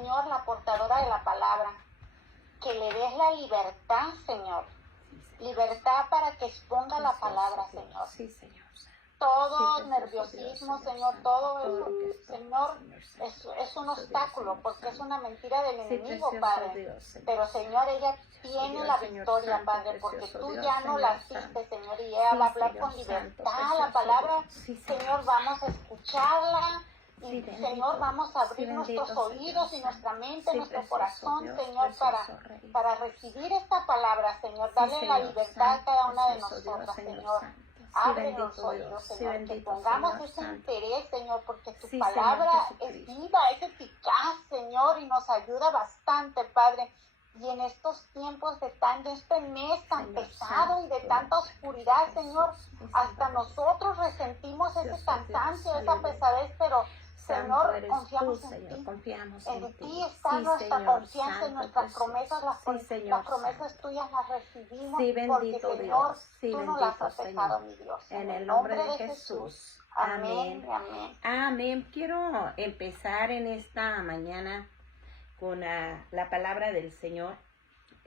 Señor, la portadora de la palabra, que le des la libertad, Señor. Libertad para que exponga la palabra, Señor. Sí, Señor. Todo nerviosismo, Señor, todo eso, Señor, es un obstáculo, porque es una mentira del enemigo, Padre. Pero, Señor, ella tiene la victoria, Padre, porque tú ya no la asistes, Señor, y ella va a hablar con libertad la palabra. Señor, vamos a escucharla. Y, Señor, vamos a abrir nuestros oídos y nuestra mente, nuestro corazón, Señor, para recibir esta palabra, Señor. Dale la libertad a cada una de nosotras, Señor. Abre los oídos, Señor, que pongamos ese interés, Señor, porque tu palabra es viva, es eficaz, Señor, y nos ayuda bastante, Padre. Y en estos tiempos de este mes tan pesado y de tanta oscuridad, Señor, hasta nosotros resentimos ese cansancio, esa pesadez, pero Señor, confiamos en ti. En ti está nuestra confianza, en nuestras promesas, las promesas tuyas las recibimos, porque Señor, tú nos las has dejado, mi Dios. En el nombre de Jesús. Amén. Amén. Amén. Quiero empezar en esta mañana con la palabra del Señor,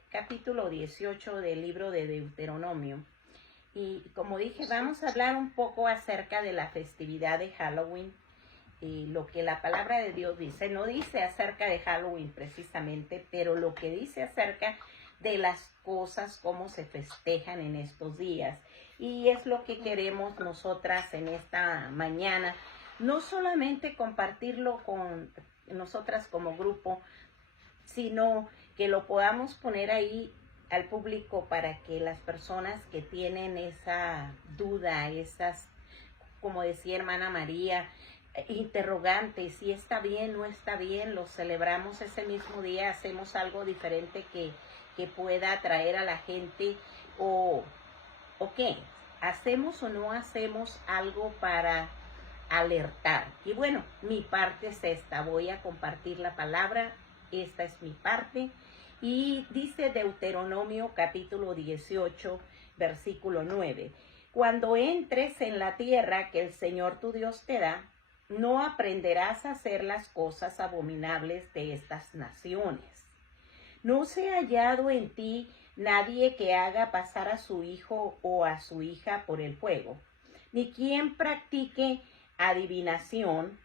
capítulo 18 del libro de Deuteronomio. Y como dije, vamos a hablar un poco acerca de la festividad de Halloween. Y lo que la palabra de Dios dice, no dice acerca de Halloween precisamente, pero lo que dice acerca de las cosas, cómo se festejan en estos días. Y es lo que queremos nosotras en esta mañana, no solamente compartirlo con nosotras como grupo, sino que lo podamos poner ahí al público para que las personas que tienen esa duda, esas, como decía hermana María, interrogantes, si está bien, no está bien, lo celebramos ese mismo día, hacemos algo diferente que pueda atraer a la gente, o qué, hacemos o no hacemos algo para alertar. Y bueno, mi parte es esta, voy a compartir la palabra, esta es mi parte, y dice Deuteronomio capítulo 18, versículo 9, cuando entres en la tierra que el Señor tu Dios te da, no aprenderás a hacer las cosas abominables de estas naciones. No se ha hallado en ti nadie que haga pasar a su hijo o a su hija por el fuego, ni quien practique adivinación,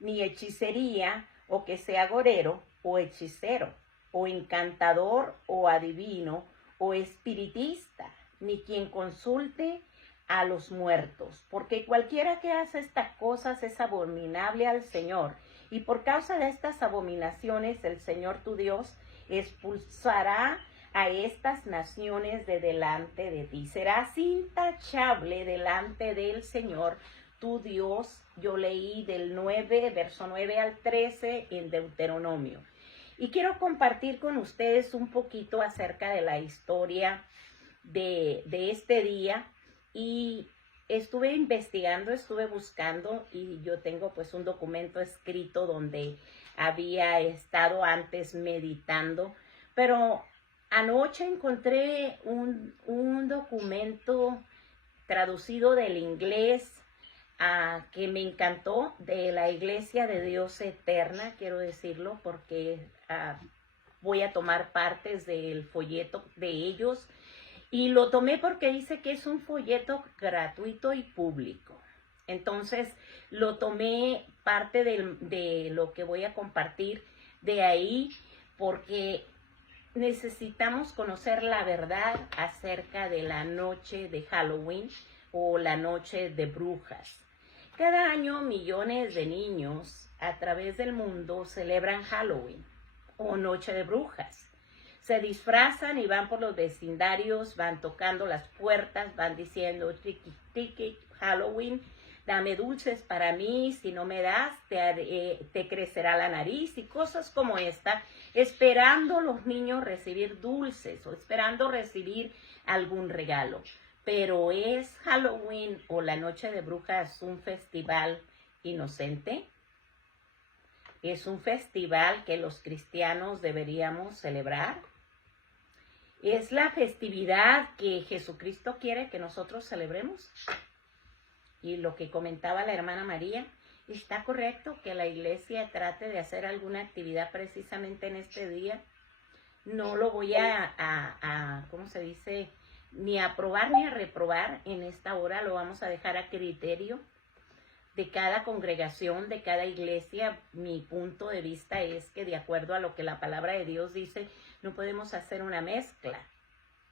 ni hechicería, o que sea agorero, o hechicero, o encantador, o adivino, o espiritista, ni quien consulte a los muertos, porque cualquiera que hace estas cosas es abominable al Señor, y por causa de estas abominaciones el Señor tu Dios expulsará a estas naciones de delante de ti. Serás intachable delante del Señor tu Dios. Yo leí del 9, verso 9 al 13 en Deuteronomio. Y quiero compartir con ustedes un poquito acerca de la historia de este día. Y estuve investigando, estuve buscando, y yo tengo pues un documento escrito donde había estado antes meditando, pero anoche encontré un documento traducido del inglés que me encantó, de la Iglesia de Dios Eterna, quiero decirlo, porque voy a tomar partes del folleto de ellos. Y lo tomé porque dice que es un folleto gratuito y público. Entonces, lo tomé parte de lo que voy a compartir de ahí, porque necesitamos conocer la verdad acerca de la noche de Halloween o la noche de brujas. Cada año millones de niños a través del mundo celebran Halloween o noche de brujas. Se disfrazan y van por los vecindarios, van tocando las puertas, van diciendo tiki tiki Halloween, dame dulces para mí, si no me das te crecerá la nariz, y cosas como esta, esperando los niños recibir dulces o esperando recibir algún regalo. Pero ¿es Halloween o la noche de brujas un festival inocente? ¿Es un festival que los cristianos deberíamos celebrar? ¿Es la festividad que Jesucristo quiere que nosotros celebremos? Y lo que comentaba la hermana María, ¿Está correcto que la iglesia trate de hacer alguna actividad precisamente en este día? No lo voy ¿cómo se dice? Ni a aprobar ni a reprobar en esta hora, lo vamos a dejar a criterio de cada congregación, de cada iglesia. Mi punto de vista es que de acuerdo a lo que la palabra de Dios dice, no podemos hacer una mezcla.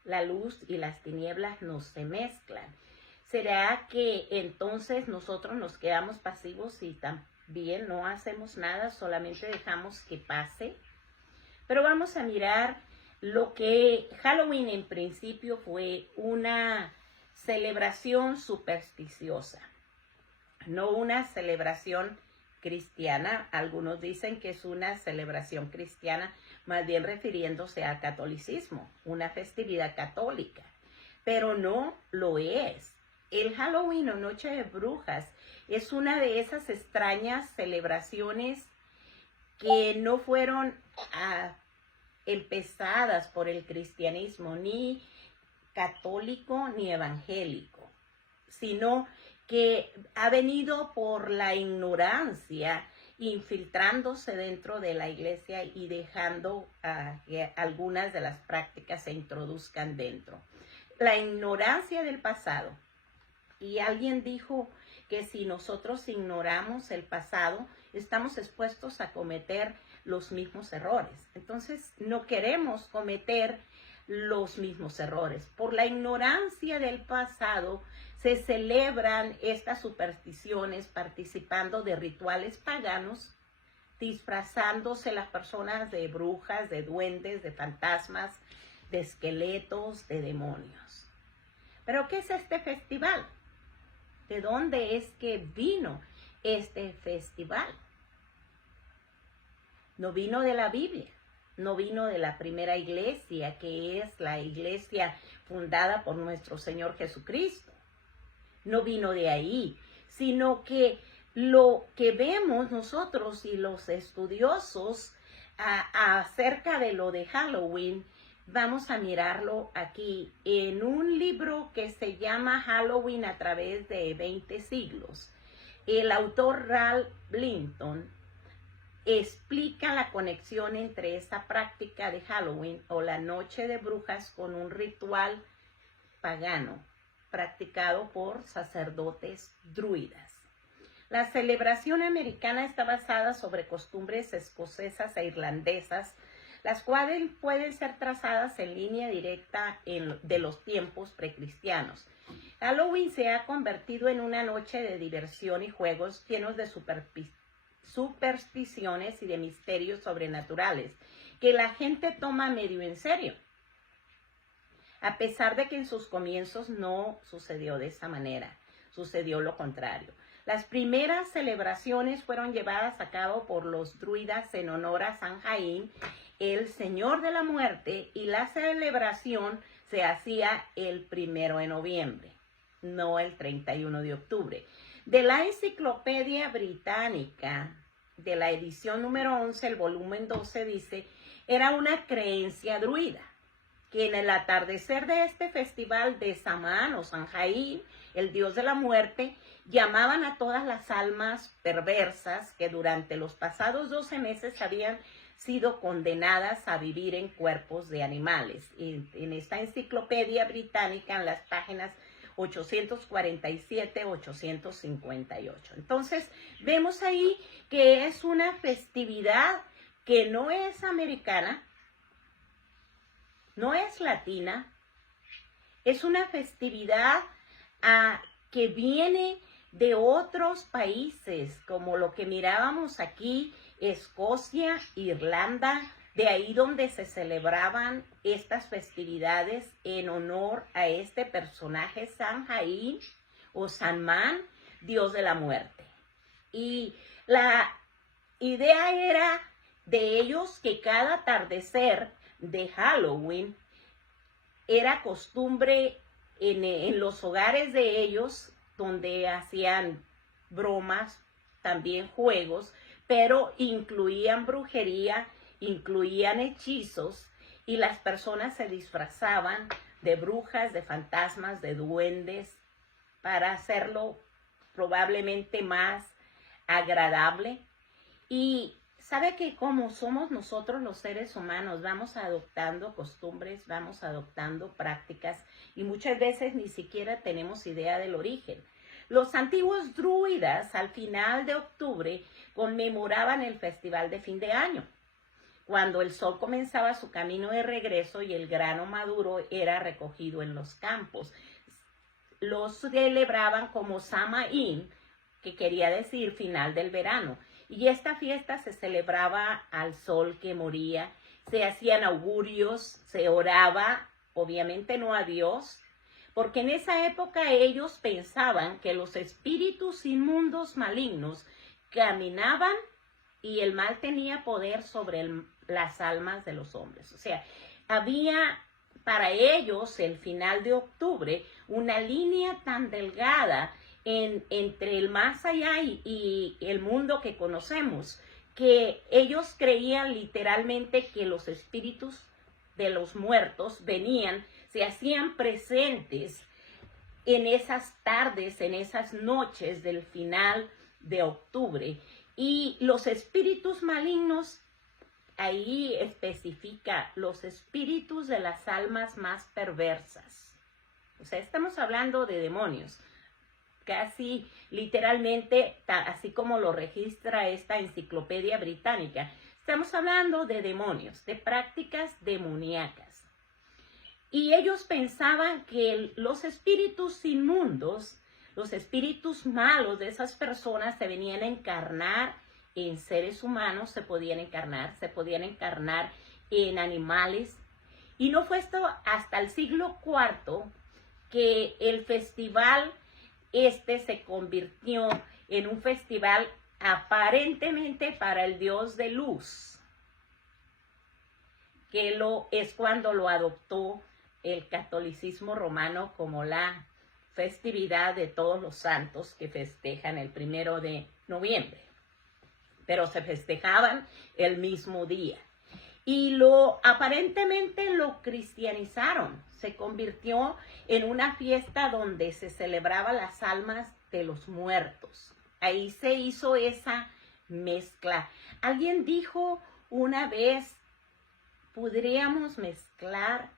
La luz y las tinieblas no se mezclan. ¿Será que entonces nosotros nos quedamos pasivos y también no hacemos nada, solamente dejamos que pase? Pero vamos a mirar lo que Halloween en principio fue una celebración supersticiosa, no una celebración cristiana. Algunos dicen que es una celebración cristiana, más bien refiriéndose al catolicismo, una festividad católica, pero no lo es. El Halloween o Noche de Brujas es una de esas extrañas celebraciones que no fueron empezadas por el cristianismo, ni católico ni evangélico, sino que ha venido por la ignorancia, infiltrándose dentro de la iglesia y dejando que algunas de las prácticas se introduzcan dentro. La ignorancia del pasado. Y alguien dijo que si nosotros ignoramos el pasado, estamos expuestos a cometer los mismos errores. Entonces, no queremos cometer los mismos errores. Por la ignorancia del pasado, se celebran estas supersticiones participando de rituales paganos, disfrazándose las personas de brujas, de duendes, de fantasmas, de esqueletos, de demonios. ¿Pero qué es este festival? ¿De dónde es que vino este festival? No vino de la Biblia, no vino de la primera iglesia, que es la iglesia fundada por nuestro Señor Jesucristo. No vino de ahí, sino que lo que vemos nosotros y los estudiosos acerca de lo de Halloween, vamos a mirarlo aquí en un libro que se llama Halloween a través de 20 siglos. El autor Ralph Blinton explica la conexión entre esta práctica de Halloween o la Noche de Brujas con un ritual pagano practicado por sacerdotes druidas. La celebración americana está basada sobre costumbres escocesas e irlandesas, las cuales pueden ser trazadas en línea directa de los tiempos precristianos. Halloween se ha convertido en una noche de diversión y juegos llenos de supersticiones y de misterios sobrenaturales, que la gente toma medio en serio, a pesar de que en sus comienzos no sucedió de esa manera, sucedió lo contrario. Las primeras celebraciones fueron llevadas a cabo por los druidas en honor a San Jaín, el señor de la muerte, y la celebración se hacía el 1 de noviembre, no el 31 de octubre. De la Enciclopedia Británica, de la edición número 11, el volumen 12, dice, era una creencia druida, que en el atardecer de este festival de Samhain o San Jaín, el dios de la muerte, llamaban a todas las almas perversas que durante los pasados 12 meses habían sido condenadas a vivir en cuerpos de animales. En esta enciclopedia británica, en las páginas 847-858. Entonces, vemos ahí que es una festividad que no es americana, no es latina, es una festividad que viene de otros países, como lo que mirábamos aquí, Escocia, Irlanda, de ahí donde se celebraban estas festividades en honor a este personaje San Jaín o San Man, dios de la muerte. Y la idea era de ellos que cada atardecer de Halloween era costumbre en los hogares de ellos, donde hacían bromas, también juegos, pero incluían brujería, incluían hechizos, y las personas se disfrazaban de brujas, de fantasmas, de duendes, para hacerlo probablemente más agradable. Y sabe que como somos nosotros los seres humanos, vamos adoptando costumbres, vamos adoptando prácticas y muchas veces ni siquiera tenemos idea del origen. Los antiguos druidas al final de octubre conmemoraban el festival de fin de año, cuando el sol comenzaba su camino de regreso y el grano maduro era recogido en los campos. Los celebraban como Samhain, que quería decir final del verano. Y esta fiesta se celebraba al sol que moría, se hacían augurios, se oraba, obviamente no a Dios, porque en esa época ellos pensaban que los espíritus inmundos malignos caminaban y el mal tenía poder sobre las almas de los hombres. O sea, había para ellos el final de octubre una línea tan delgada entre el más allá y el mundo que conocemos, que ellos creían literalmente que los espíritus de los muertos venían, se hacían presentes en esas tardes, en esas noches del final de octubre. Y los espíritus malignos, ahí especifica los espíritus de las almas más perversas. O sea, estamos hablando de demonios. Casi literalmente, así como lo registra esta enciclopedia británica, estamos hablando de demonios, de prácticas demoníacas. Y ellos pensaban que los espíritus inmundos, los espíritus malos de esas personas se venían a encarnar en seres humanos, se podían encarnar en animales. Y no fue esto hasta el siglo IV que el festival se convirtió en un festival aparentemente para el Dios de luz, que es cuando lo adoptó el catolicismo romano como la festividad de todos los santos que festejan el 1 de noviembre, pero se festejaban el mismo día. Y aparentemente lo cristianizaron, se convirtió en una fiesta donde se celebraba las almas de los muertos. Ahí se hizo esa mezcla. Alguien dijo una vez, podríamos mezclar,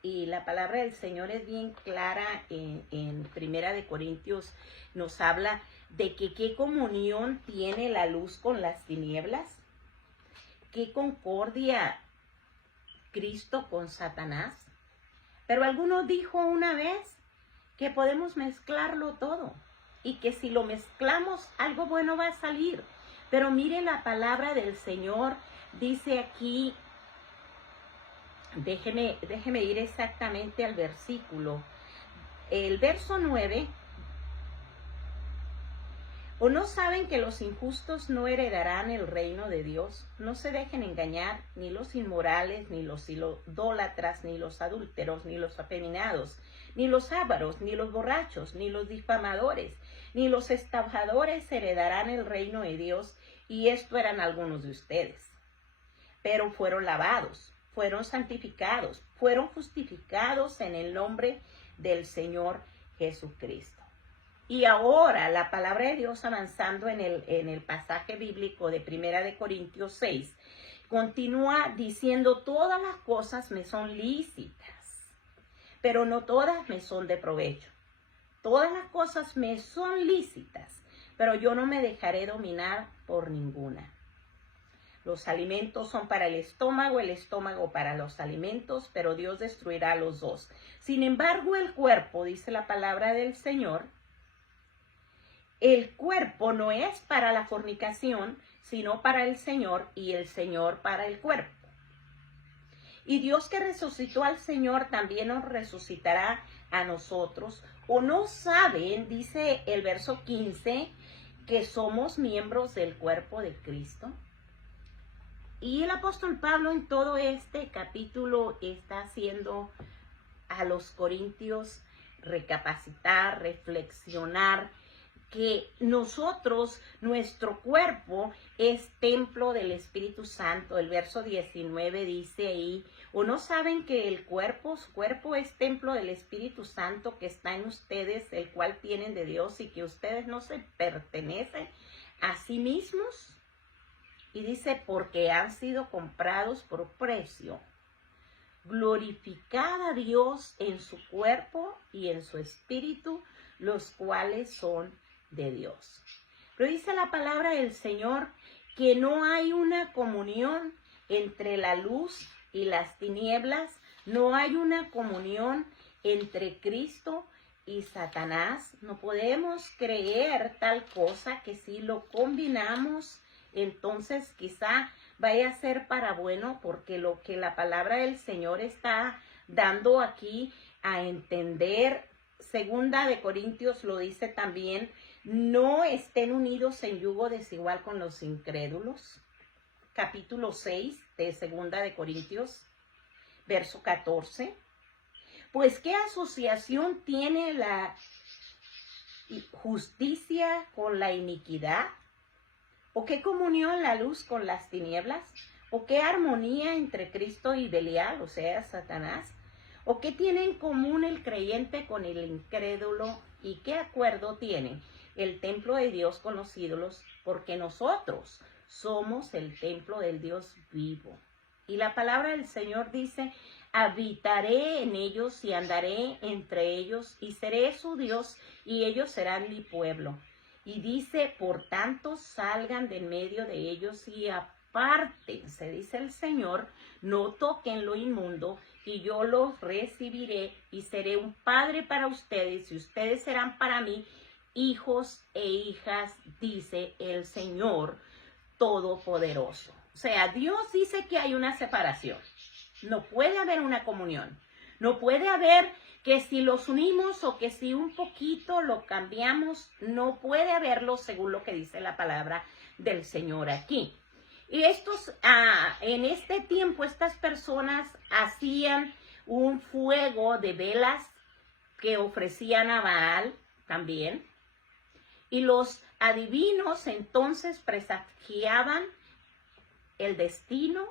y la palabra del Señor es bien clara en Primera de Corintios, nos habla de que qué comunión tiene la luz con las tinieblas. ¿Qué concordia Cristo con Satanás? Pero alguno dijo una vez que podemos mezclarlo todo y que si lo mezclamos algo bueno va a salir. Pero mire la palabra del Señor, dice aquí, déjeme ir exactamente al versículo. El verso 9. ¿O no saben que los injustos no heredarán el reino de Dios? No se dejen engañar, ni los inmorales, ni los idólatras, ni los adúlteros, ni los afeminados, ni los ávaros, ni los borrachos, ni los difamadores, ni los estafadores heredarán el reino de Dios. Y esto eran algunos de ustedes. Pero fueron lavados, fueron santificados, fueron justificados en el nombre del Señor Jesucristo. Y ahora la palabra de Dios, avanzando en el pasaje bíblico de 1 Corintios 6, continúa diciendo: todas las cosas me son lícitas, pero no todas me son de provecho. Todas las cosas me son lícitas, pero yo no me dejaré dominar por ninguna. Los alimentos son para el estómago para los alimentos, pero Dios destruirá los dos. Sin embargo, el cuerpo, dice la palabra del Señor, el cuerpo no es para la fornicación, sino para el Señor, y el Señor para el cuerpo. Y Dios que resucitó al Señor también nos resucitará a nosotros. ¿O no saben, dice el verso 15, que somos miembros del cuerpo de Cristo? Y el apóstol Pablo en todo este capítulo está haciendo a los corintios recapacitar, reflexionar, que nosotros, nuestro cuerpo es templo del Espíritu Santo. El verso 19 dice ahí: ¿o no saben que su cuerpo es templo del Espíritu Santo que está en ustedes, el cual tienen de Dios, y que ustedes no se pertenecen a sí mismos, y dice, porque han sido comprados por precio. Glorificad a Dios en su cuerpo y en su espíritu, los cuales son de Dios. Pero dice la palabra del Señor que no hay una comunión entre la luz y las tinieblas, no hay una comunión entre Cristo y Satanás. No podemos creer tal cosa, que si lo combinamos, entonces quizá vaya a ser para bueno, porque lo que la palabra del Señor está dando aquí a entender, 2 Corintios lo dice también, no estén unidos en yugo desigual con los incrédulos. Capítulo 6 de 2 Corintios, verso 14. Pues, ¿qué asociación tiene la justicia con la iniquidad? ¿O qué comunión la luz con las tinieblas? ¿O qué armonía entre Cristo y Belial, o sea, Satanás? ¿O qué tiene en común el creyente con el incrédulo? ¿Y qué acuerdo tiene el templo de Dios con los ídolos? Porque nosotros somos el templo del Dios vivo. Y la palabra del Señor dice, habitaré en ellos y andaré entre ellos y seré su Dios y ellos serán mi pueblo. Y dice, por tanto, salgan de en medio de ellos y apártense, dice el Señor, no toquen lo inmundo, y yo los recibiré y seré un padre para ustedes, y ustedes serán para mí hijos e hijas, dice el Señor Todopoderoso. O sea, Dios dice que hay una separación. No puede haber una comunión. No puede haber que si los unimos o que si un poquito lo cambiamos, no puede haberlo según lo que dice la palabra del Señor aquí. Y en este tiempo, estas personas hacían un fuego de velas que ofrecían a Baal también. Y los adivinos entonces presagiaban el destino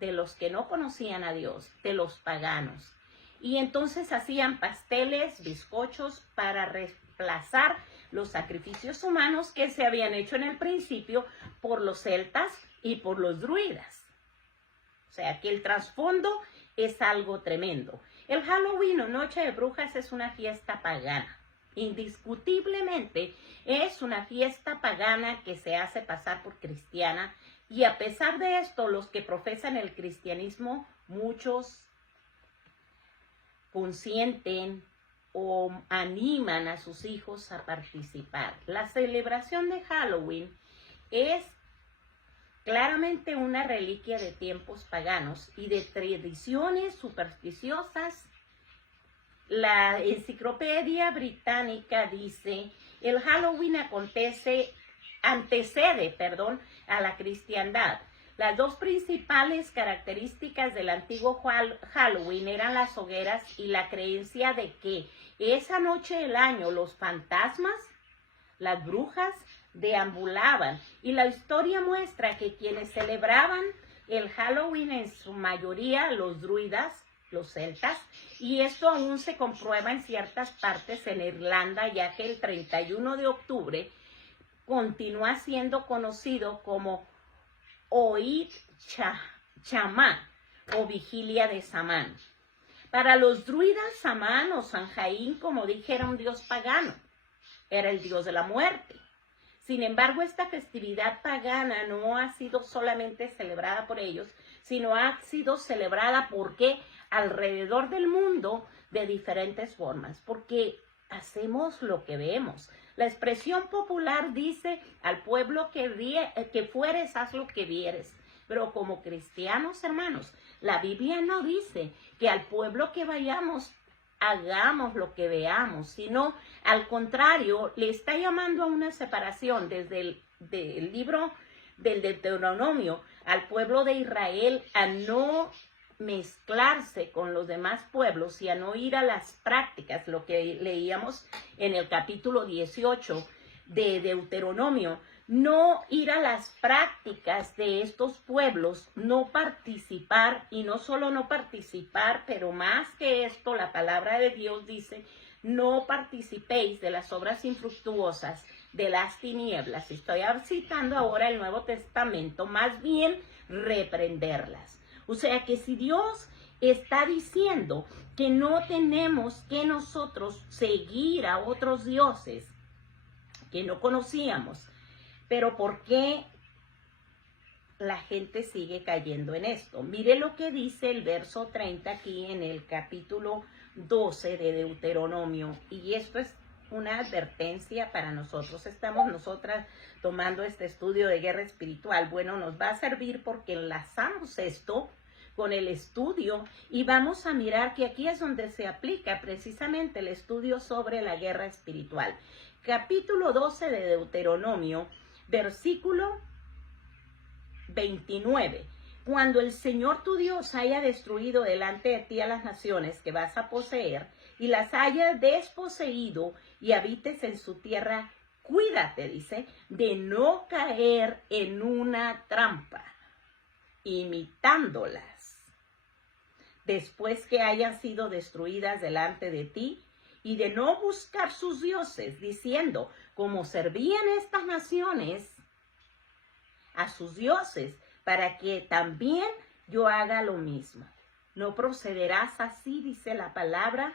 de los que no conocían a Dios, de los paganos. Y entonces hacían pasteles, bizcochos para reemplazar los sacrificios humanos que se habían hecho en el principio por los celtas y por los druidas. O sea que el trasfondo es algo tremendo. El Halloween o Noche de Brujas es una fiesta pagana. Indiscutiblemente es una fiesta pagana que se hace pasar por cristiana, y a pesar de esto, los que profesan el cristianismo, muchos consienten o animan a sus hijos a participar. La celebración de Halloween es claramente una reliquia de tiempos paganos y de tradiciones supersticiosas. La Enciclopedia Británica dice, el Halloween antecede a la cristiandad. Las dos principales características del antiguo Halloween eran las hogueras y la creencia de que esa noche del año los fantasmas, las brujas, deambulaban. Y la historia muestra que quienes celebraban el Halloween en su mayoría los druidas, los celtas, y esto aún se comprueba en ciertas partes en Irlanda, ya que el 31 de octubre continúa siendo conocido como Oid Chamán o Vigilia de Samán. Para los druidas, Samán o Samhain, como dije, era un dios pagano, era el dios de la muerte. Sin embargo, esta festividad pagana no ha sido solamente celebrada por ellos, sino ha sido celebrada porque alrededor del mundo de diferentes formas, porque hacemos lo que vemos. La expresión popular dice, al pueblo que fueres, haz lo que vieres. Pero como cristianos, hermanos, la Biblia no dice que al pueblo que vayamos, hagamos lo que veamos, sino al contrario, le está llamando a una separación desde el libro del Deuteronomio al pueblo de Israel a no mezclarse con los demás pueblos y a no ir a las prácticas, lo que leíamos en el capítulo 18 de Deuteronomio, no ir a las prácticas de estos pueblos, no participar, y no solo no participar, pero más que esto, la palabra de Dios dice, no participéis de las obras infructuosas de las tinieblas. Estoy citando ahora el Nuevo Testamento, más bien reprenderlas. O sea que si Dios está diciendo que no tenemos que nosotros seguir a otros dioses que no conocíamos, pero ¿por qué la gente sigue cayendo en esto? Mire lo que dice el verso 30 aquí en el capítulo 12 de Deuteronomio, y esto es una advertencia para nosotros. Estamos nosotras tomando este estudio de guerra espiritual. Bueno, nos va a servir porque enlazamos esto con el estudio y vamos a mirar que aquí es donde se aplica precisamente el estudio sobre la guerra espiritual. Capítulo 12 de Deuteronomio, versículo 29. Cuando el Señor tu Dios haya destruido delante de ti a las naciones que vas a poseer y las haya desposeído y habites en su tierra, cuídate, dice, de no caer en una trampa, imitándolas. Después que hayan sido destruidas delante de ti, y de no buscar sus dioses, diciendo, como servían estas naciones a sus dioses, para que también yo haga lo mismo. No procederás así, dice la palabra,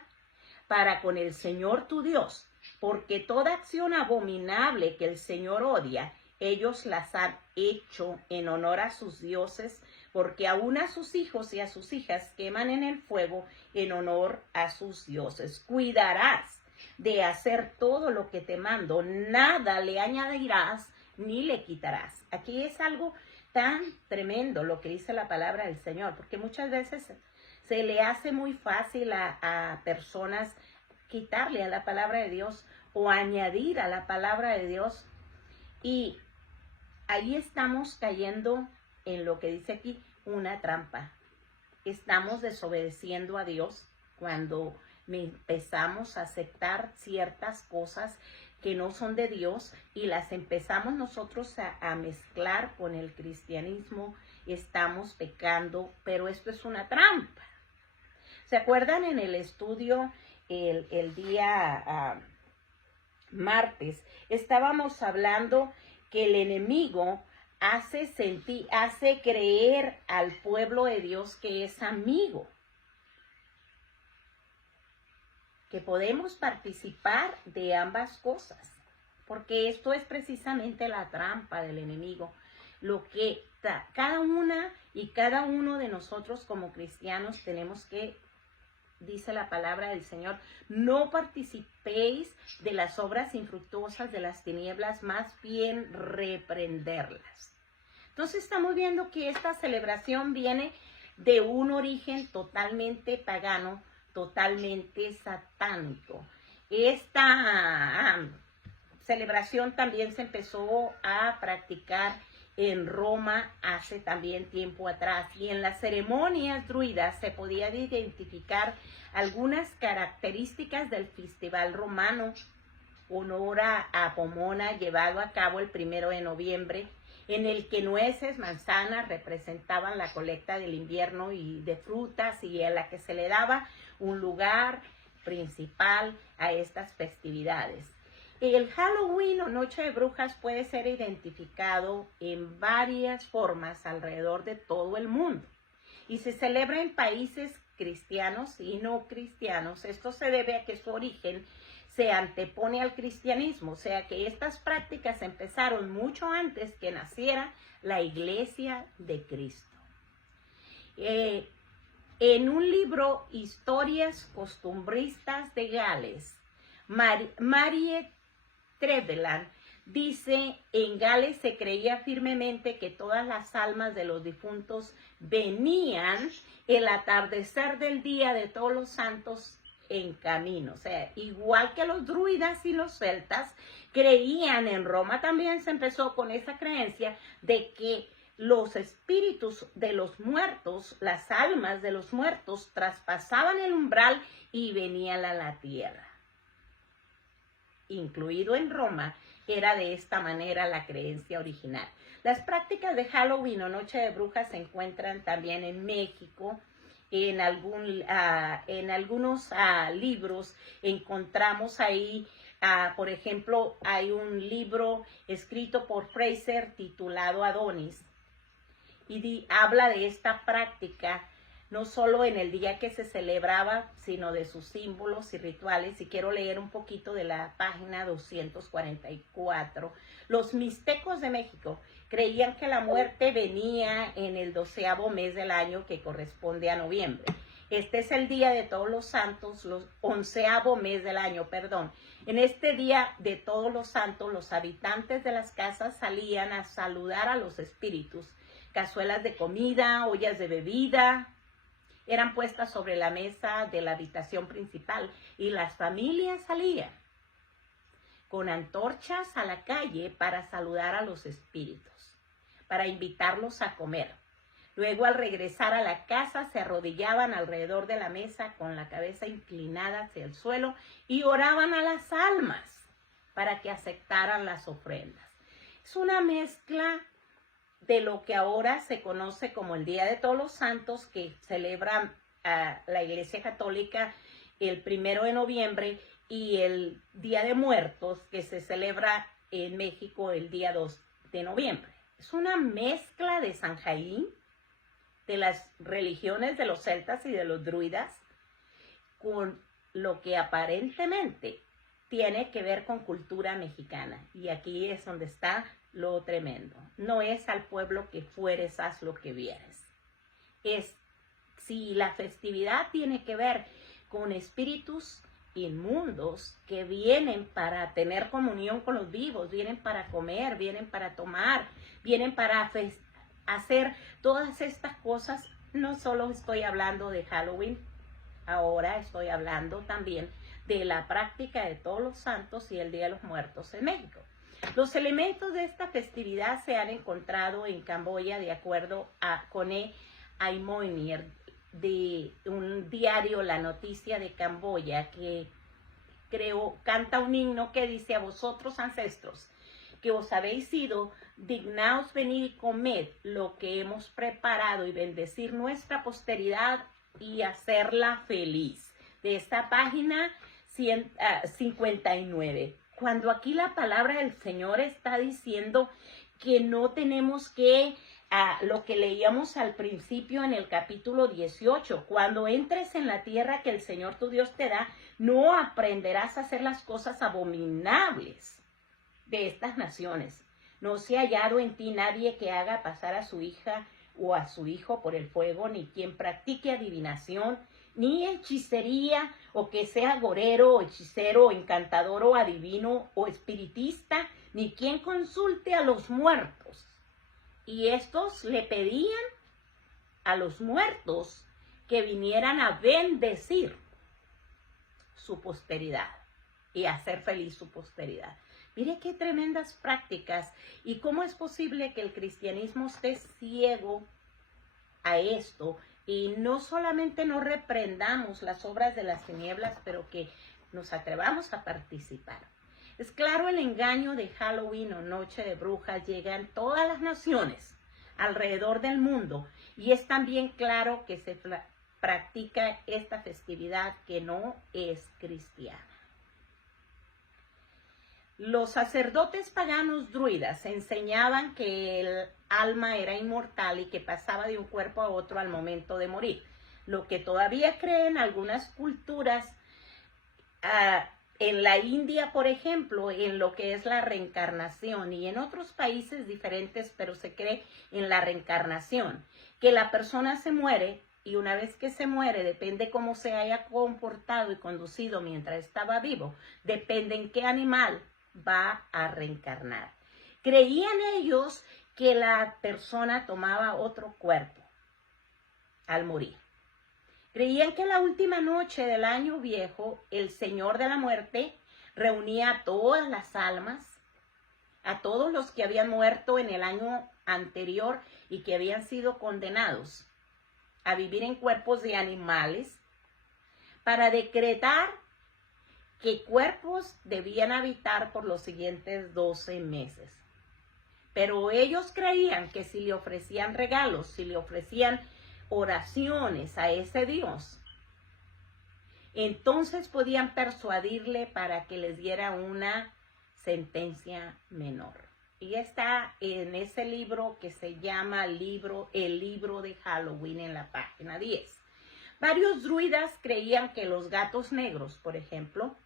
para con el Señor tu Dios, porque toda acción abominable que el Señor odia, ellos las han hecho en honor a sus dioses, porque aún a sus hijos y a sus hijas queman en el fuego en honor a sus dioses. Cuidarás de hacer todo lo que te mando, nada le añadirás ni le quitarás. Aquí es algo tan tremendo lo que dice la palabra del Señor, porque muchas veces se le hace muy fácil a personas quitarle a la palabra de Dios o añadir a la palabra de Dios, y ahí estamos cayendo en lo que dice aquí, una trampa. Estamos desobedeciendo a Dios cuando empezamos a aceptar ciertas cosas que no son de Dios y las empezamos nosotros a mezclar con el cristianismo. Estamos pecando, pero esto es una trampa. ¿Se acuerdan en el estudio el día martes? Estábamos hablando que el enemigo hace creer al pueblo de Dios que es amigo, que podemos participar de ambas cosas, porque esto es precisamente la trampa del enemigo. Lo que cada una y cada uno de nosotros como cristianos tenemos que, dice la palabra del Señor, no participéis de las obras infructuosas de las tinieblas, más bien reprenderlas. Entonces estamos viendo que esta celebración viene de un origen totalmente pagano, totalmente satánico. Esta celebración también se empezó a practicar en Roma hace también tiempo atrás, y en las ceremonias druidas se podían identificar algunas características del festival romano, honor a Pomona, llevado a cabo el 1 de noviembre, en el que nueces, manzanas representaban la colecta del invierno y de frutas, y a la que se le daba un lugar principal a estas festividades. El Halloween o Noche de Brujas puede ser identificado en varias formas alrededor de todo el mundo y se celebra en países cristianos y no cristianos. Esto se debe a que su origen se antepone al cristianismo, o sea que estas prácticas empezaron mucho antes que naciera la Iglesia de Cristo. En un libro, Historias Costumbristas de Gales, Marie Trevelyan dice, en Gales se creía firmemente que todas las almas de los difuntos venían el atardecer del día de Todos los Santos en camino. O sea, igual que los druidas y los celtas creían, en Roma también se empezó con esa creencia de que los espíritus de los muertos, las almas de los muertos, traspasaban el umbral y venían a la tierra. Incluido en Roma, era de esta manera la creencia original. Las prácticas de Halloween o Noche de Brujas se encuentran también en México. En algunos libros encontramos ahí Por ejemplo, hay un libro escrito por Fraser titulado Adonis y habla de esta práctica no solo en el día que se celebraba, sino de sus símbolos y rituales. Y quiero leer un poquito de la página 244. Los mixtecos de México creían que la muerte venía en el 12º mes del año, que corresponde a noviembre. Este es el día de todos los santos, los 11º mes del año, perdón. En este día de todos los santos, los habitantes de las casas salían a saludar a los espíritus. Cazuelas de comida, ollas de bebida, eran puestas sobre la mesa de la habitación principal y las familias salían con antorchas a la calle para saludar a los espíritus, para invitarlos a comer. Luego, al regresar a la casa, se arrodillaban alrededor de la mesa con la cabeza inclinada hacia el suelo y oraban a las almas para que aceptaran las ofrendas. Es una mezcla de lo que ahora se conoce como el Día de Todos los Santos, que celebra la Iglesia Católica el 1 de noviembre, y el Día de Muertos, que se celebra en México el día 2 de noviembre. Es una mezcla de Samhain, de las religiones de los celtas y de los druidas, con lo que aparentemente tiene que ver con cultura mexicana. Y aquí es donde está lo tremendo. No es al pueblo que fueres, haz lo que vieres. Es si la festividad tiene que ver con espíritus inmundos que vienen para tener comunión con los vivos, vienen para comer, vienen para tomar, vienen para hacer todas estas cosas. No solo estoy hablando de Halloween, ahora estoy hablando también de la práctica de todos los santos y el Día de los Muertos en México. Los elementos de esta festividad se han encontrado en Camboya de acuerdo a Kone Aimoinier, de un diario La Noticia de Camboya, que canta un himno que dice: a vosotros, ancestros, que os habéis ido, dignaos venir y comed lo que hemos preparado y bendecir nuestra posteridad y hacerla feliz. De esta página 59. Cuando aquí la palabra del Señor está diciendo que no tenemos que, lo que leíamos al principio en el capítulo 18, cuando entres en la tierra que el Señor tu Dios te da, no aprenderás a hacer las cosas abominables de estas naciones. No se ha hallado en ti nadie que haga pasar a su hija o a su hijo por el fuego, ni quien practique adivinación, ni hechicería, o que sea agorero, o hechicero, o encantador, o adivino, o espiritista, ni quien consulte a los muertos. Y estos le pedían a los muertos que vinieran a bendecir su posteridad y hacer feliz su posteridad. Mire qué tremendas prácticas, y cómo es posible que el cristianismo esté ciego a esto, y no solamente no reprendamos las obras de las tinieblas, pero que nos atrevamos a participar. Es claro, el engaño de Halloween o Noche de Brujas llega en todas las naciones alrededor del mundo, y es también claro que se practica esta festividad que no es cristiana. Los sacerdotes paganos druidas enseñaban que el alma era inmortal y que pasaba de un cuerpo a otro al momento de morir, lo que todavía creen algunas culturas. En la India, por ejemplo, en lo que es la reencarnación, y en otros países diferentes, pero se cree en la reencarnación, que la persona se muere, y una vez que se muere, depende cómo se haya comportado y conducido mientras estaba vivo, depende en qué animal va a reencarnar. Creían ellos que la persona tomaba otro cuerpo al morir. Creían que la última noche del año viejo, el Señor de la muerte reunía a todas las almas, a todos los que habían muerto en el año anterior y que habían sido condenados a vivir en cuerpos de animales, para decretar qué cuerpos debían habitar por los siguientes 12 meses. Pero ellos creían que si le ofrecían regalos, si le ofrecían oraciones a ese Dios, entonces podían persuadirle para que les diera una sentencia menor. Y está en ese libro que se llama El libro de Halloween, en la página 10. Varios druidas creían que los gatos negros, por ejemplo,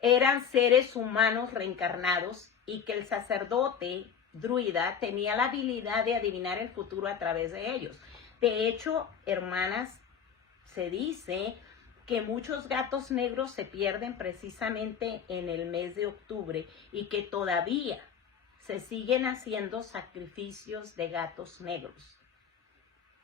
eran seres humanos reencarnados y que el sacerdote druida tenía la habilidad de adivinar el futuro a través de ellos. De hecho, hermanas, se dice que muchos gatos negros se pierden precisamente en el mes de octubre y que todavía se siguen haciendo sacrificios de gatos negros.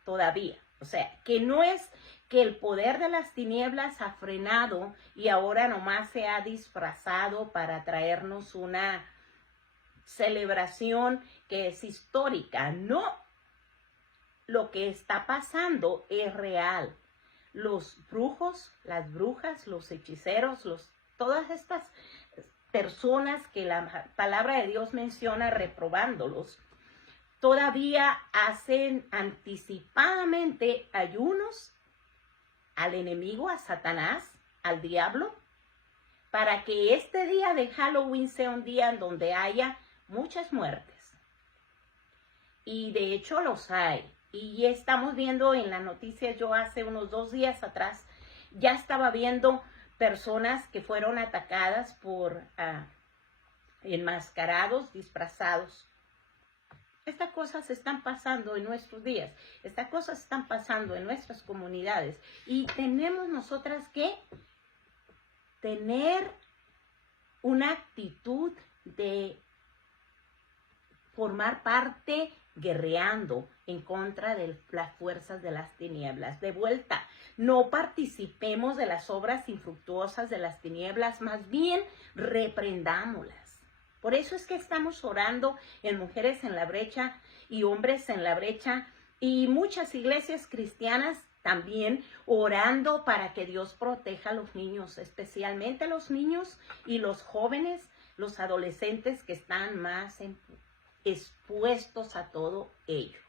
Todavía. O sea, que no es que el poder de las tinieblas ha frenado y ahora nomás se ha disfrazado para traernos una celebración que es histórica. No, lo que está pasando es real. Los brujos, las brujas, los hechiceros, todas estas personas que la palabra de Dios menciona reprobándolos, todavía hacen anticipadamente ayunos al enemigo, a Satanás, al diablo, para que este día de Halloween sea un día en donde haya muchas muertes. Y de hecho los hay. Y estamos viendo en las noticias, yo hace unos 2 días atrás, ya estaba viendo personas que fueron atacadas por enmascarados, disfrazados. Estas cosas están pasando en nuestros días, estas cosas están pasando en nuestras comunidades y tenemos nosotras que tener una actitud de formar parte guerreando en contra de las fuerzas de las tinieblas. De vuelta, no participemos de las obras infructuosas de las tinieblas, más bien reprendámoslas. Por eso es que estamos orando en Mujeres en la Brecha y Hombres en la Brecha y muchas iglesias cristianas también orando para que Dios proteja a los niños, especialmente a los niños y los jóvenes, los adolescentes que están más expuestos a todo ello.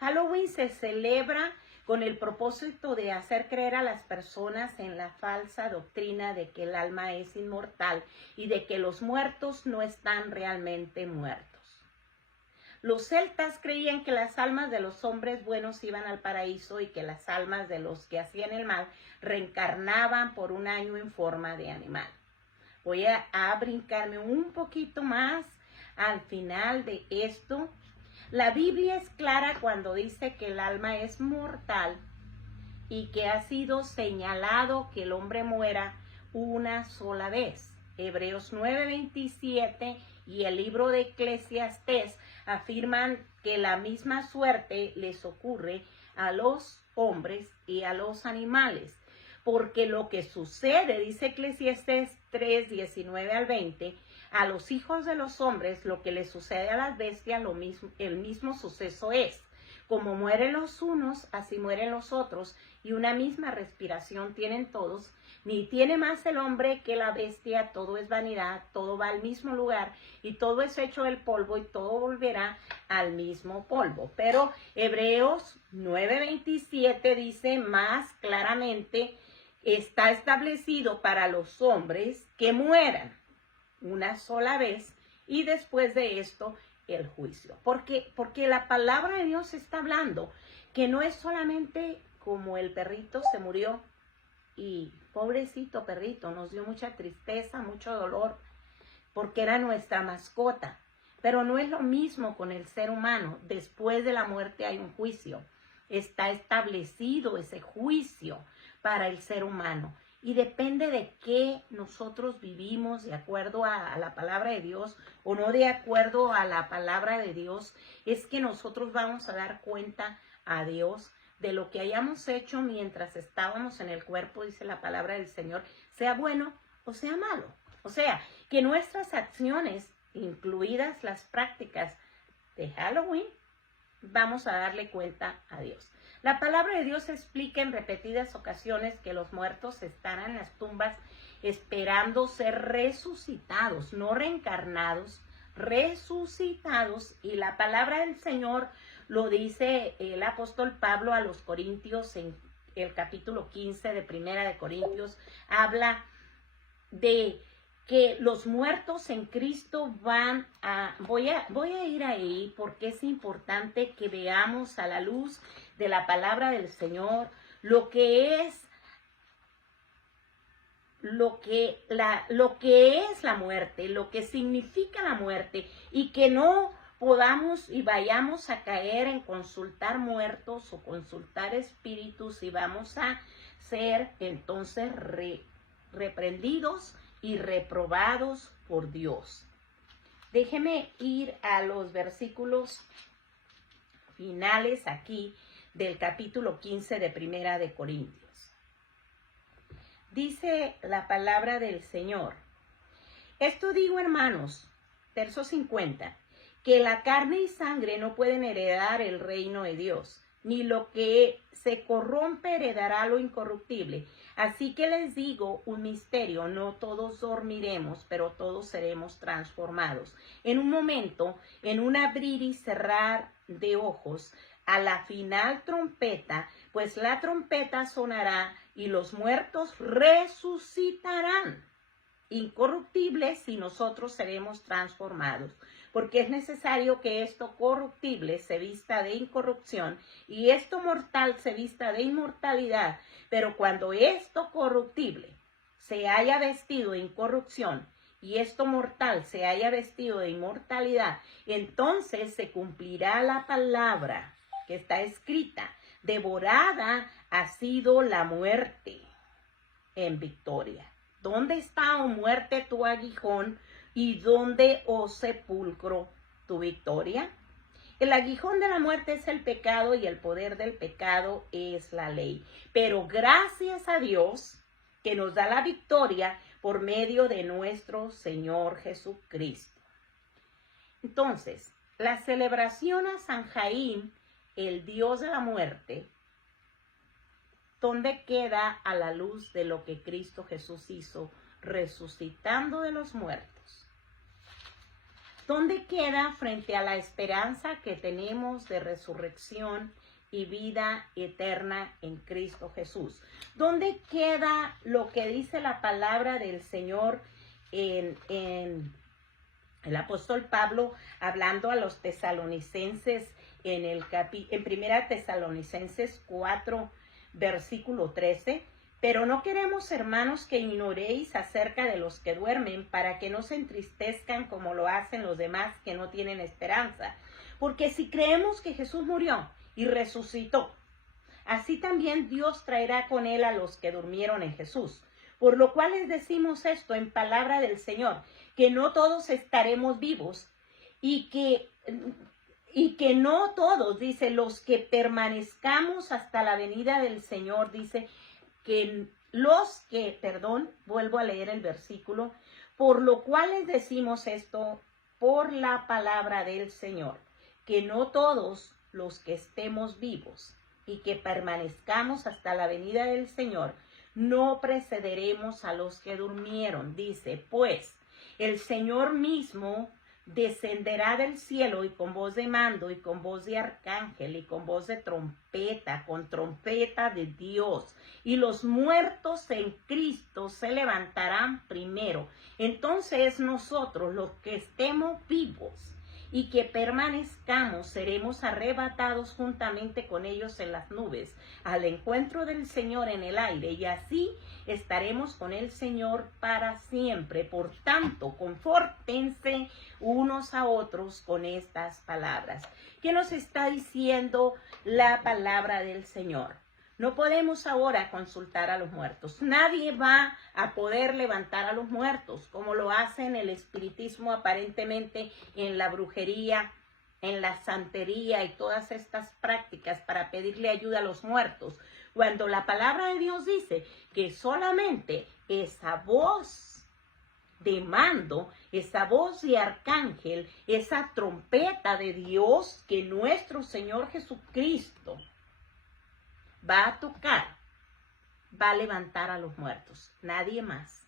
Halloween se celebra con el propósito de hacer creer a las personas en la falsa doctrina de que el alma es inmortal y de que los muertos no están realmente muertos. Los celtas creían que las almas de los hombres buenos iban al paraíso y que las almas de los que hacían el mal reencarnaban por un año en forma de animal. Voy a brincarme un poquito más al final de esto. La Biblia es clara cuando dice que el alma es mortal y que ha sido señalado que el hombre muera una sola vez. Hebreos 9:27 y el libro de Eclesiastés afirman que la misma suerte les ocurre a los hombres y a los animales. Porque lo que sucede, dice Eclesiastés 3:19 al 20, a los hijos de los hombres lo que les sucede a las bestias, el mismo suceso es. Como mueren los unos, así mueren los otros, y una misma respiración tienen todos. Ni tiene más el hombre que la bestia, todo es vanidad, todo va al mismo lugar, y todo es hecho del polvo, y todo volverá al mismo polvo. Pero Hebreos 9:27 dice más claramente, está establecido para los hombres que mueran una sola vez y después de esto el juicio. Porque la palabra de Dios está hablando que no es solamente como el perrito se murió y pobrecito perrito, nos dio mucha tristeza, mucho dolor, porque era nuestra mascota. Pero no es lo mismo con el ser humano. Después de la muerte hay un juicio. Está establecido ese juicio para el ser humano. Y depende de qué nosotros vivimos de acuerdo a la palabra de Dios o no de acuerdo a la palabra de Dios, es que nosotros vamos a dar cuenta a Dios de lo que hayamos hecho mientras estábamos en el cuerpo, dice la palabra del Señor, sea bueno o sea malo. O sea, que nuestras acciones, incluidas las prácticas de Halloween, vamos a darle cuenta a Dios. La palabra de Dios explica en repetidas ocasiones que los muertos están en las tumbas esperando ser resucitados, no reencarnados, resucitados. Y la palabra del Señor lo dice el apóstol Pablo a los Corintios en el capítulo 15 de Primera de Corintios, habla de que los muertos en Cristo van a... Voy a ir ahí porque es importante que veamos a la luz de la palabra del Señor lo que es la muerte, lo que significa la muerte, y que no podamos y vayamos a caer en consultar muertos o consultar espíritus y vamos a ser entonces reprendidos y reprobados por Dios. Déjeme ir a los versículos finales aquí del capítulo 15 de Primera de Corintios. Dice la palabra del Señor: esto digo, hermanos, verso 50, que la carne y sangre no pueden heredar el reino de Dios, ni lo que se corrompe heredará lo incorruptible. Así que les digo un misterio: no todos dormiremos, pero todos seremos transformados. En un momento, en un abrir y cerrar de ojos, a la final trompeta, pues la trompeta sonará y los muertos resucitarán incorruptibles y nosotros seremos transformados. Porque es necesario que esto corruptible se vista de incorrupción y esto mortal se vista de inmortalidad. Pero cuando esto corruptible se haya vestido de incorrupción y esto mortal se haya vestido de inmortalidad, entonces se cumplirá la palabra que está escrita: devorada ha sido la muerte en victoria. ¿Dónde está, oh muerte, tu aguijón? ¿Y dónde, oh sepulcro, tu victoria? El aguijón de la muerte es el pecado y el poder del pecado es la ley. Pero gracias a Dios que nos da la victoria por medio de nuestro Señor Jesucristo. Entonces, la celebración a San Jaín, el dios de la muerte, ¿dónde queda a la luz de lo que Cristo Jesús hizo resucitando de los muertos? ¿Dónde queda frente a la esperanza que tenemos de resurrección y vida eterna en Cristo Jesús? ¿Dónde queda lo que dice la palabra del Señor en el apóstol Pablo hablando a los tesalonicenses en Primera Tesalonicenses 4, versículo 13? Pero no queremos, hermanos, que ignoréis acerca de los que duermen, para que no se entristezcan como lo hacen los demás que no tienen esperanza. Porque si creemos que Jesús murió y resucitó, así también Dios traerá con él a los que durmieron en Jesús. Por lo cual les decimos esto en palabra del Señor, que no todos estaremos vivos y que no todos, dice, los que permanezcamos hasta la venida del Señor, dice, vuelvo a leer el versículo, por lo cual les decimos esto por la palabra del Señor, que no todos los que estemos vivos y que permanezcamos hasta la venida del Señor, no precederemos a los que durmieron. Dice, pues, el Señor mismo descenderá del cielo y con voz de mando y con voz de arcángel y con voz de trompeta, con trompeta de Dios, y los muertos en Cristo se levantarán primero. Entonces nosotros, los que estemos vivos y que permanezcamos, seremos arrebatados juntamente con ellos en las nubes al encuentro del Señor en el aire, y así estaremos con el Señor para siempre. Por tanto, confórtense unos a otros con estas palabras. ¿Qué nos está diciendo la palabra del Señor? No podemos ahora consultar a los muertos. Nadie va a poder levantar a los muertos, como lo hace en el espiritismo, aparentemente en la brujería, en la santería y todas estas prácticas para pedirle ayuda a los muertos. Cuando la palabra de Dios dice que solamente esa voz de mando, esa voz de arcángel, esa trompeta de Dios que nuestro Señor Jesucristo va a tocar, va a levantar a los muertos, nadie más.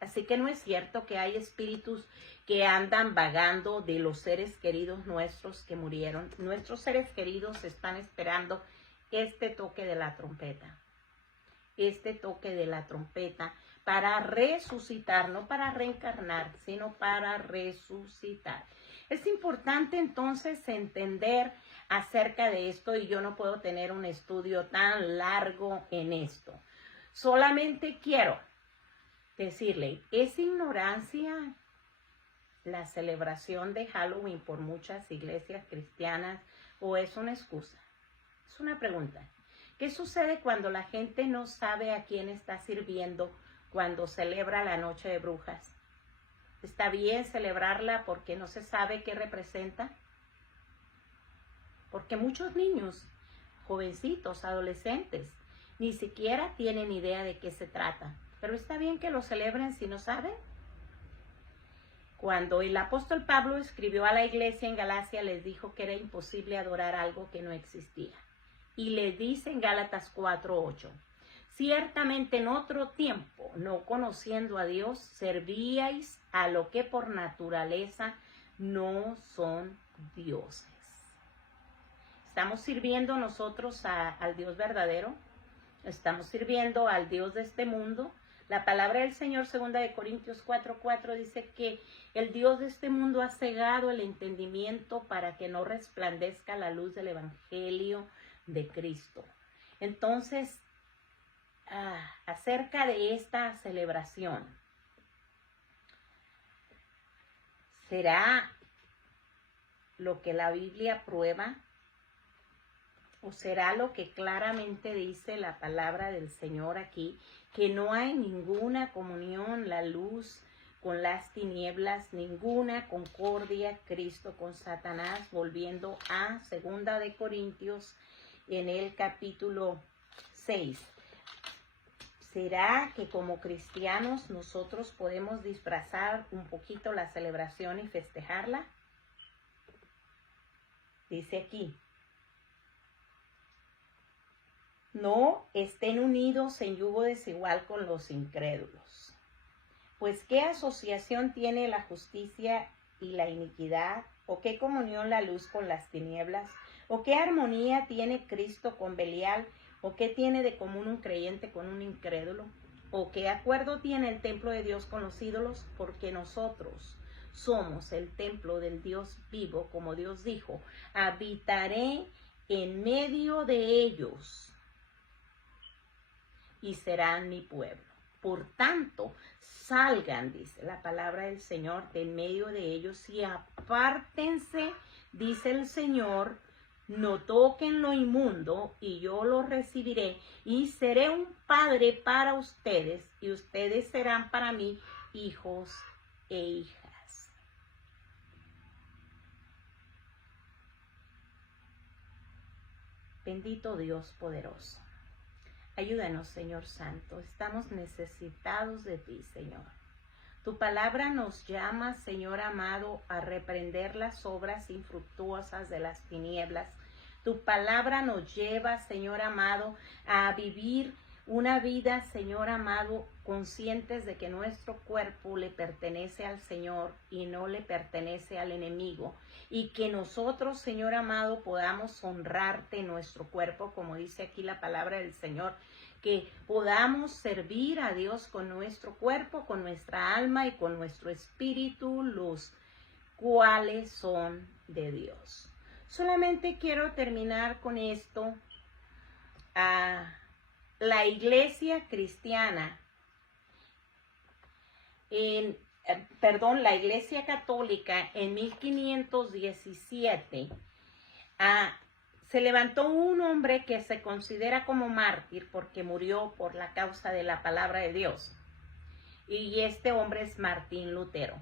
Así que no es cierto que hay espíritus que andan vagando de los seres queridos nuestros que murieron. Nuestros seres queridos están esperando este toque de la trompeta. este toque de la trompeta para resucitar, no para reencarnar, sino para resucitar. Es importante entonces entender acerca de esto y yo no puedo tener un estudio tan largo en esto. Solamente quiero decirle, es ignorancia la celebración de Halloween por muchas iglesias cristianas o es una excusa. Es una pregunta. ¿Qué sucede cuando la gente no sabe a quién está sirviendo cuando celebra la noche de brujas? ¿Está bien celebrarla porque no se sabe qué representa? Porque muchos niños, jovencitos, adolescentes, ni siquiera tienen idea de qué se trata. Pero está bien que lo celebren si no saben. Cuando el apóstol Pablo escribió a la iglesia en Galacia, les dijo que era imposible adorar algo que no existía. Y les dice en Gálatas 4:8, ciertamente en otro tiempo, no conociendo a Dios, servíais a lo que por naturaleza no son dioses. ¿Estamos sirviendo nosotros al Dios verdadero? ¿Estamos sirviendo al Dios de este mundo? La palabra del Señor, 2 Corintios 4:4, dice que el Dios de este mundo ha cegado el entendimiento para que no resplandezca la luz del Evangelio de Cristo. Entonces, acerca de esta celebración, ¿será lo que la Biblia prueba? ¿O será lo que claramente dice la palabra del Señor aquí, que no hay ninguna comunión, la luz con las tinieblas, ninguna concordia, Cristo con Satanás, volviendo a 2 Corintios en el capítulo 6. ¿Será que como cristianos nosotros podemos disfrazar un poquito la celebración y festejarla? Dice aquí, no estén unidos en yugo desigual con los incrédulos. Pues ¿qué asociación tiene la justicia y la iniquidad? ¿O qué comunión la luz con las tinieblas? ¿O qué armonía tiene Cristo con Belial? ¿O qué tiene de común un creyente con un incrédulo? ¿O qué acuerdo tiene el templo de Dios con los ídolos? Porque nosotros somos el templo del Dios vivo, como Dios dijo, habitaré en medio de ellos y serán mi pueblo. Por tanto, salgan, dice la palabra del Señor, de en medio de ellos y apártense, dice el Señor, no toquen lo inmundo y yo lo recibiré y seré un padre para ustedes y ustedes serán para mí hijos e hijas. Bendito Dios poderoso. Ayúdanos, Señor Santo. Estamos necesitados de ti, Señor. Tu palabra nos llama, Señor amado, a reprender las obras infructuosas de las tinieblas. Tu palabra nos lleva, Señor amado, a vivir una vida, Señor amado, conscientes de que nuestro cuerpo le pertenece al Señor y no le pertenece al enemigo. Y que nosotros, Señor amado, podamos honrarte en nuestro cuerpo, como dice aquí la palabra del Señor, que podamos servir a Dios con nuestro cuerpo, con nuestra alma y con nuestro espíritu, los cuales son de Dios. Solamente quiero terminar con esto. La iglesia cristiana, la iglesia católica en 1517, se levantó un hombre que se considera como mártir porque murió por la causa de la palabra de Dios. Y este hombre es Martín Lutero.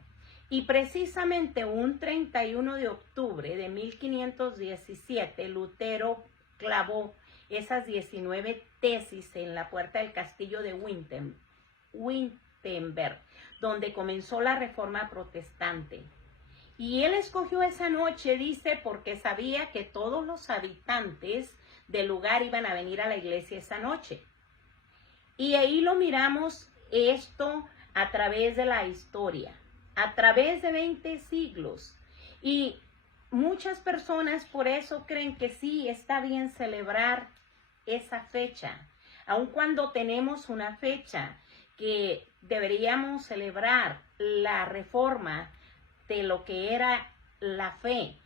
Y precisamente un 31 de octubre de 1517, Lutero clavó esas 19 tesis en la puerta del castillo de Wittenberg, donde comenzó la reforma protestante. Y él escogió esa noche, dice, porque sabía que todos los habitantes del lugar iban a venir a la iglesia esa noche. Y ahí lo miramos esto a través de la historia, a través de 20 siglos. Y muchas personas por eso creen que sí, está bien celebrar esa fecha. aun cuando tenemos una fecha que deberíamos celebrar la reforma de lo que era la fe,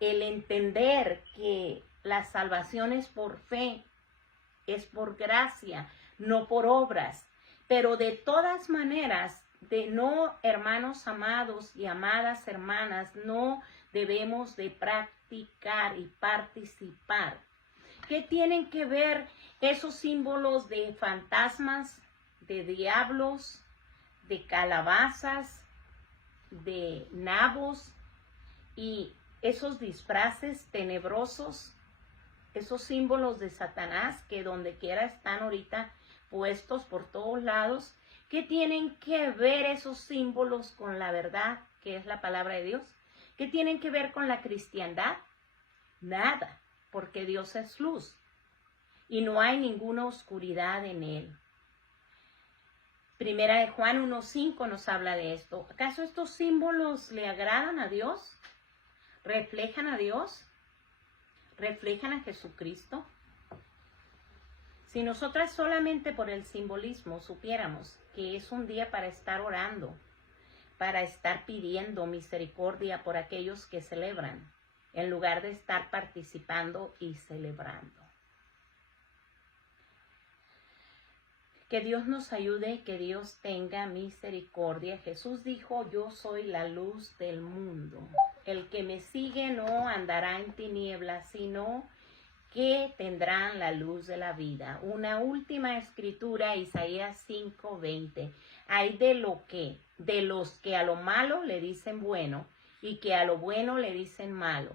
el entender que la salvación es por fe, es por gracia, no por obras. Pero de todas maneras, hermanos amados y amadas hermanas, no debemos de practicar y participar. ¿Qué tienen que ver esos símbolos de fantasmas, de diablos, de calabazas, de nabos y esos disfraces tenebrosos, esos símbolos de Satanás que donde quiera están ahorita puestos por todos lados? ¿Qué tienen que ver esos símbolos con la verdad, que es la palabra de Dios? ¿Qué tienen que ver con la cristiandad? Nada, porque Dios es luz y no hay ninguna oscuridad en él. Primera de Juan 1:5 nos habla de esto. ¿Acaso estos símbolos le agradan a Dios? ¿Reflejan a Dios? ¿Reflejan a Jesucristo? Si nosotras solamente por el simbolismo supiéramos que es un día para estar orando, para estar pidiendo misericordia por aquellos que celebran, en lugar de estar participando y celebrando. Que Dios nos ayude, que Dios tenga misericordia. Jesús dijo, yo soy la luz del mundo. El que me sigue no andará en tinieblas, sino que tendrán la luz de la vida. Una última escritura, Isaías 5:20. Hay de los que a lo malo le dicen bueno y que a lo bueno le dicen malo,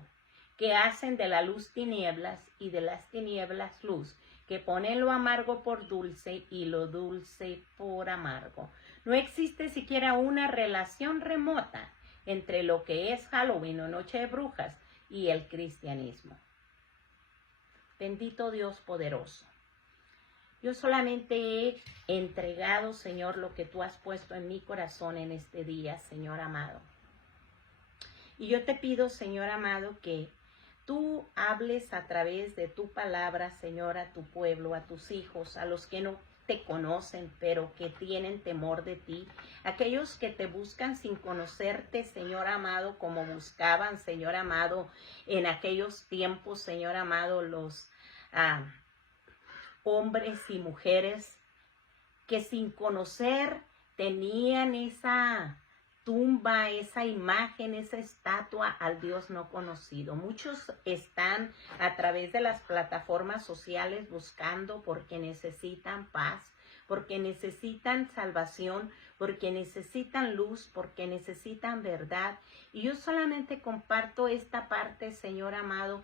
que hacen de la luz tinieblas y de las tinieblas luz, que ponen lo amargo por dulce y lo dulce por amargo. No existe siquiera una relación remota entre lo que es Halloween o Noche de Brujas y el cristianismo. Bendito Dios poderoso. Yo solamente he entregado, Señor, lo que tú has puesto en mi corazón en este día, Señor amado. Y yo te pido, Señor amado, que tú hables a través de tu palabra, Señor, a tu pueblo, a tus hijos, a los que no te conocen, pero que tienen temor de ti, aquellos que te buscan sin conocerte, Señor amado, como buscaban, Señor amado, en aquellos tiempos, Señor amado, los hombres y mujeres que sin conocer tenían esa tumba, esa imagen, esa estatua al Dios no conocido. Muchos están a través de las plataformas sociales buscando porque necesitan paz, porque necesitan salvación, porque necesitan luz, porque necesitan verdad. Y yo solamente comparto esta parte, Señor amado,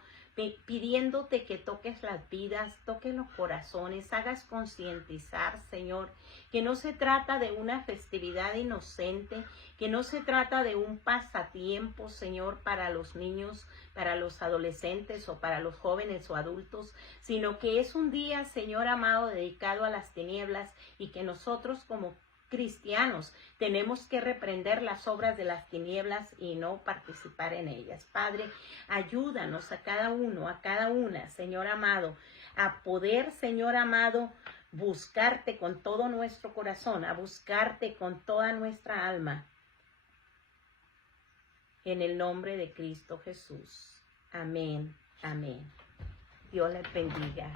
pidiéndote que toques las vidas, toques los corazones, hagas concientizar, Señor, que no se trata de una festividad inocente, que no se trata de un pasatiempo, Señor, para los niños, para los adolescentes o para los jóvenes o adultos, sino que es un día, Señor amado, dedicado a las tinieblas y que nosotros como cristianos tenemos que reprender las obras de las tinieblas y no participar en ellas. Padre, ayúdanos a cada uno, a cada una, Señor amado, a poder, Señor amado, buscarte con todo nuestro corazón, a buscarte con toda nuestra alma. En el nombre de Cristo Jesús. Amén. Amén. Dios les bendiga.